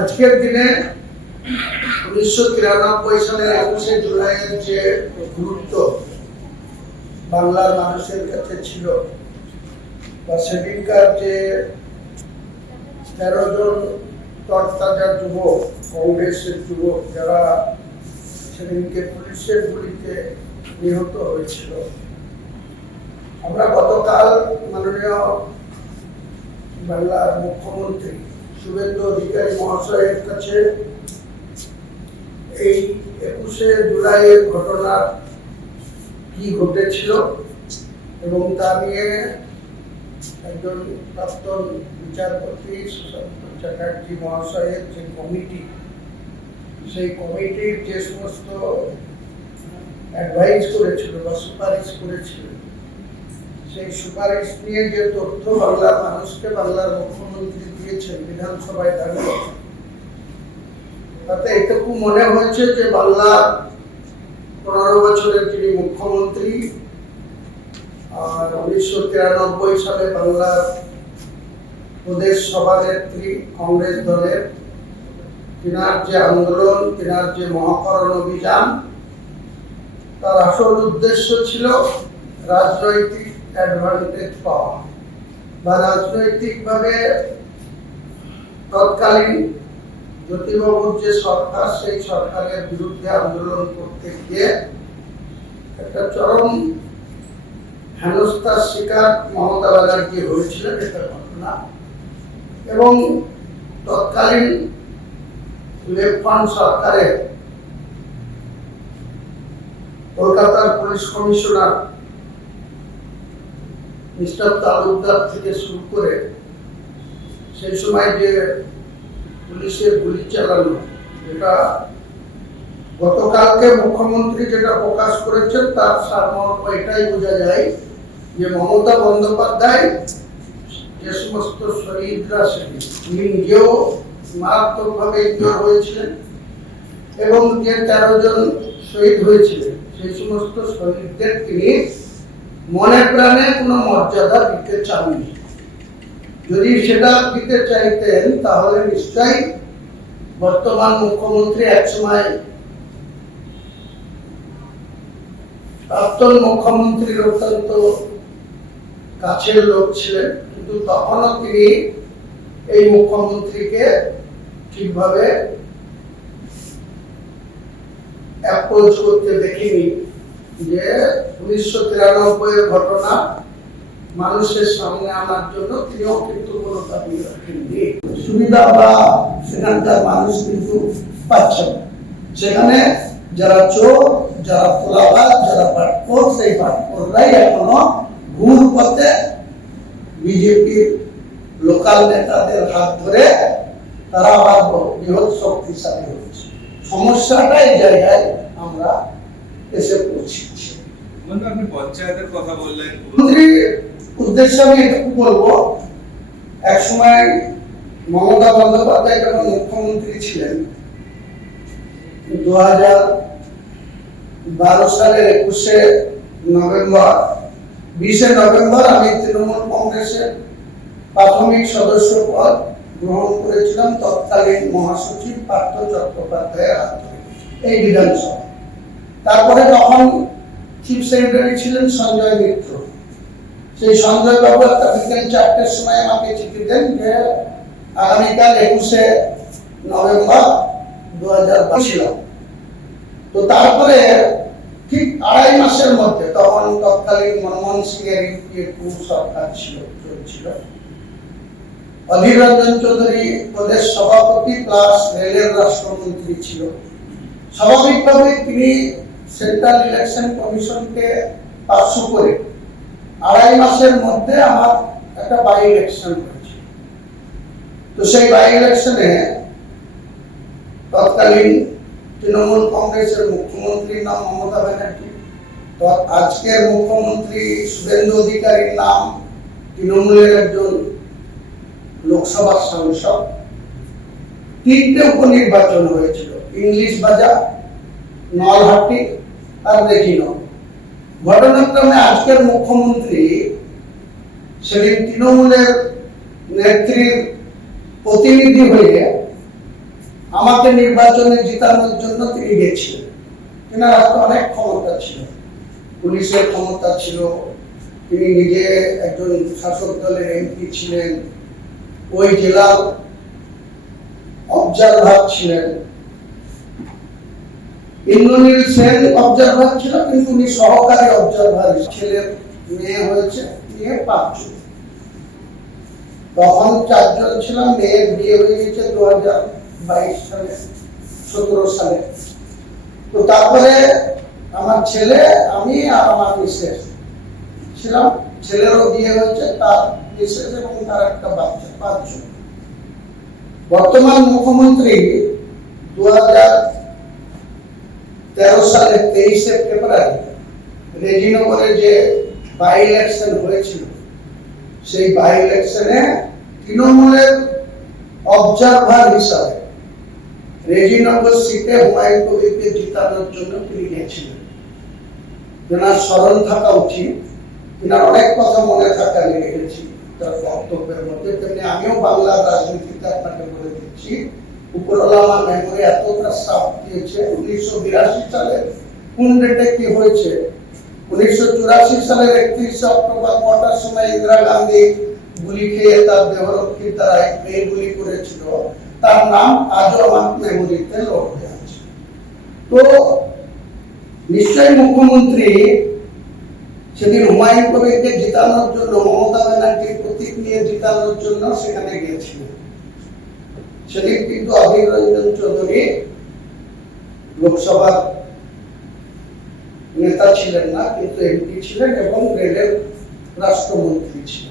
আজকের দিনে 1993 সালের 21শে জুলাইয়ের যে গুরুত্ব বাংলার মানুষের কাছে ছিল, বা সেদিনকার যে 13 জন তরতাজা যুবক, কংগ্রেসের যুবক যারা সেদিনকে পুলিশের গুলিতে নিহত হয়েছিল, আমরা গতকাল মাননীয় বাংলার মুখ্যমন্ত্রী শুভেন্দু অধিকারী মহাশয়ের কাছে এই 21শে জুলাইয়ের ঘটনা কি ঘটেছিল এবং তা নিয়ে একজন প্রাক্তন বিচারপতি সুশান্ত চ্যাটার্জি মহাশয়ের যে কমিটি, সেই কমিটির যে সমস্ত অ্যাডভাইস করেছিল বা সুপারিশ করেছিল, সেই সুপারিশ নিয়ে যে তথ্য বাংলার মানুষকে বাংলার মুখ্যমন্ত্রী দিয়েছেন বিধানসভায় দাঁড়িয়ে, তাতে এটুকু মনে হয়েছে যে বাংলার 15 বছরের যিনি মুখ্যমন্ত্রী আর 1993 সালে বাংলার প্রদেশ সভানেত্রী কংগ্রেস দলের, তিনার যে আন্দোলন, তিনার যে মহাকরণ অভিযান, তার আসল উদ্দেশ্য ছিল রাজনৈতিক অ্যাডভান্টেজ পাওয়া বা রাজনৈতিকভাবে তৎকালীন জ্যোতিবাবুর যে সরকার, সেই সরকারের বিরুদ্ধে আন্দোলন করতে গিয়ে একটা চরম হেনস্থার শিকার মমতা ব্যানার্জি হয়েছিলেন, এটা ঘটনা। এবং তৎকালীন লেফট ফ্রন্ট সরকারের কলকাতার পুলিশ কমিশনার মিস্টার তালুকদার থেকে শুরু করে সেই সময় যে পুলিশের গুলি চালানো, যেটা গতকালকে মুখ্যমন্ত্রী যেটা প্রকাশ করেছেন, তার সারমর্ম এটাই বোঝা যায় যে মমতা বন্দ্যোপাধ্যায় যে সমস্ত শহীদরা সেদিন নিজেও মারাত্মকভাবে ইনজোর হয়েছিলেন এবং যে 13 জন শহীদ হয়েছিলেন, সেই সমস্ত শহীদদের তিনি মনে প্রাণে কোনো মর্যাদা দিতে চাননি। যদি সেটা দিতে চাইতেন তাহলে নিশ্চয়ই বর্তমান মুখ্যমন্ত্রী একসময় প্রাক্তন মুখ্যমন্ত্রীর অত্যন্ত কাছের লোক ছিলেন, কিন্তু তখনও তিনি এই মুখ্যমন্ত্রীকে ঠিকভাবে অ্যাপ্রোচ করতে দেখিনি যে 1993 এর ঘটনা মানুষের সামনে আনার জন্য তিনিও কিন্তু কোনো দাবি রাখেননি। সুবিধা বা সেখানকার মানুষ কিন্তু পাচ্ছেন। সেখানে যারা চোর, যারা তোলাবাজ, যারা পাটকর, সেই পাটকররাই এখনো ঘুর পথে বিজেপির লোকাল নেতাদের হাত ধরে তারা আবার বৃহৎ শক্তিশালী হচ্ছে। সমস্যাটা এই জায়গায় আমরা এসে পৌঁছেছি। আপনি পঞ্চায়েতের কথা বললেন, উদ্দেশ্যে আমি একটু বলবো, এক সময় মমতা বন্দ্যোপাধ্যায় যখন মুখ্যমন্ত্রী ছিলেন 2012 সালের 20শে নভেম্বর আমি তৃণমূল কংগ্রেসের প্রাথমিক সদস্য পদ গ্রহণ করেছিলাম তৎকালীন মহাসচিব পার্থ চট্টোপাধ্যায়ের হাত ধরে এই বিধানসভা। তারপরে তখন চিফ সেক্রেটারি ছিলেন সঞ্জয় মিত্র। সেই সঞ্জয় বাবু একটা বিকেল 4টের সময় আমাকে চিঠি দেন যে আগামীকাল 21শে নভেম্বর 2022 ছিল। তো তারপরে ঠিক 2.5 মাসের মধ্যে, তখন তৎকালীন মনমোহন সিং এর সরকার চলছিল, অধীর রঞ্জন চৌধুরী প্রদেশ সভাপতি প্লাস রেলের রাষ্ট্রমন্ত্রী ছিল। স্বাভাবিকভাবে তিনি সেন্ট্রাল ইলেকশন কমিশনকে পার্শ্ব করে 2.5 মাসের মধ্যে আমার একটা বাই ইলেকশন হয়েছে। তো সেই বাই ইলেকশনে তৎকালীন তৃণমূল কংগ্রেসের মুখ্যমন্ত্রীর নাম মমতা ব্যানার্জি, তো আজকের মুখ্যমন্ত্রী শুভেন্দু অধিকারীর নাম তৃণমূলের একজন লোকসভার সাংসদ। 3টে উপনির্বাচন হয়েছিল, ইংলিশ বাজার, নলহাটি আর রেজিনগর। ঘটনাক্রমে আজকের মুখ্যমন্ত্রী সেদিন তৃণমূলের নেত্রীর প্রতিনিধি হয়ে আমাকে নির্বাচনে জিতানোর জন্য তিনি গেছিলেন। তেনার হাতে অনেক ক্ষমতা ছিল, পুলিশের ক্ষমতা ছিল, তিনি নিজে একজন শাসক দলের এমপি ছিলেন, ওই জেলার অবজারভার ছিলেন। ইন্দ্রনীল সেন অবজারভার ছিল, কিন্তু উনি সহকারী অবজারভার। ছেলের মেয়ে হয়েছে, নিয়ে 5 জন। তখন 4 জন ছিলাম, মেয়ের বিয়ে হয়ে গেছে 2022 সালে, 17 সালে। তো তারপরে আমার ছেলে, আমি আর আমার মিসেস ছিলাম। ছেলেরও বিয়ে হয়েছে, তার মিসেস এবং তার একটা বাচ্চা, 5 জন। বর্তমান মুখ্যমন্ত্রী 2013 সালের 23শে ফেব্রুয়ারি রেজিনগরে যে বাই ইলেকশন হয়েছিল, সেই বাই ইলেকশনে তৃণমূলের অবজারভার হিসাবে রেজিনগর সিটে হুমায়ুন কবিরকে জিতানোর জন্য তিনি গেছিলেন। তেনার স্মরণ থাকা উচিত, তেনার অনেক কথা মনে থাকা লেগেছি তার বক্তব্যের মধ্যে। তেমনি আমিও বাংলার রাজনীতিতে আপনাকে বলে দিচ্ছি, উপরওয়ালা আমার মেমোরি এতটা সাফ দিয়েছে। 1982 সালে কোন ডেটে কি হয়েছে, 1984 সালের 31 অক্টোবর 9টার সময় ইন্দিরা গান্ধী গুলি খেয়ে তার দেহরক্ষীর দ্বারা গুলি করেছিল, তার নাম আজও আমার মেমোরিতে লোড হয়ে আছে। তো নিশ্চয়ই মুখ্যমন্ত্রী সেদিন হুমায়ুন কবিরকে জিতানোর জন্য, মমতা ব্যানার্জির প্রতীক নিয়ে জিতানোর জন্য সেখানে গিয়েছিলেন। সেদিন কিন্তু অধীর রঞ্জন চৌধুরী লোকসভার নেতা ছিলেন না, কিন্তু এমপি ছিলেন এবং রেলের রাষ্ট্রমন্ত্রী ছিলেন।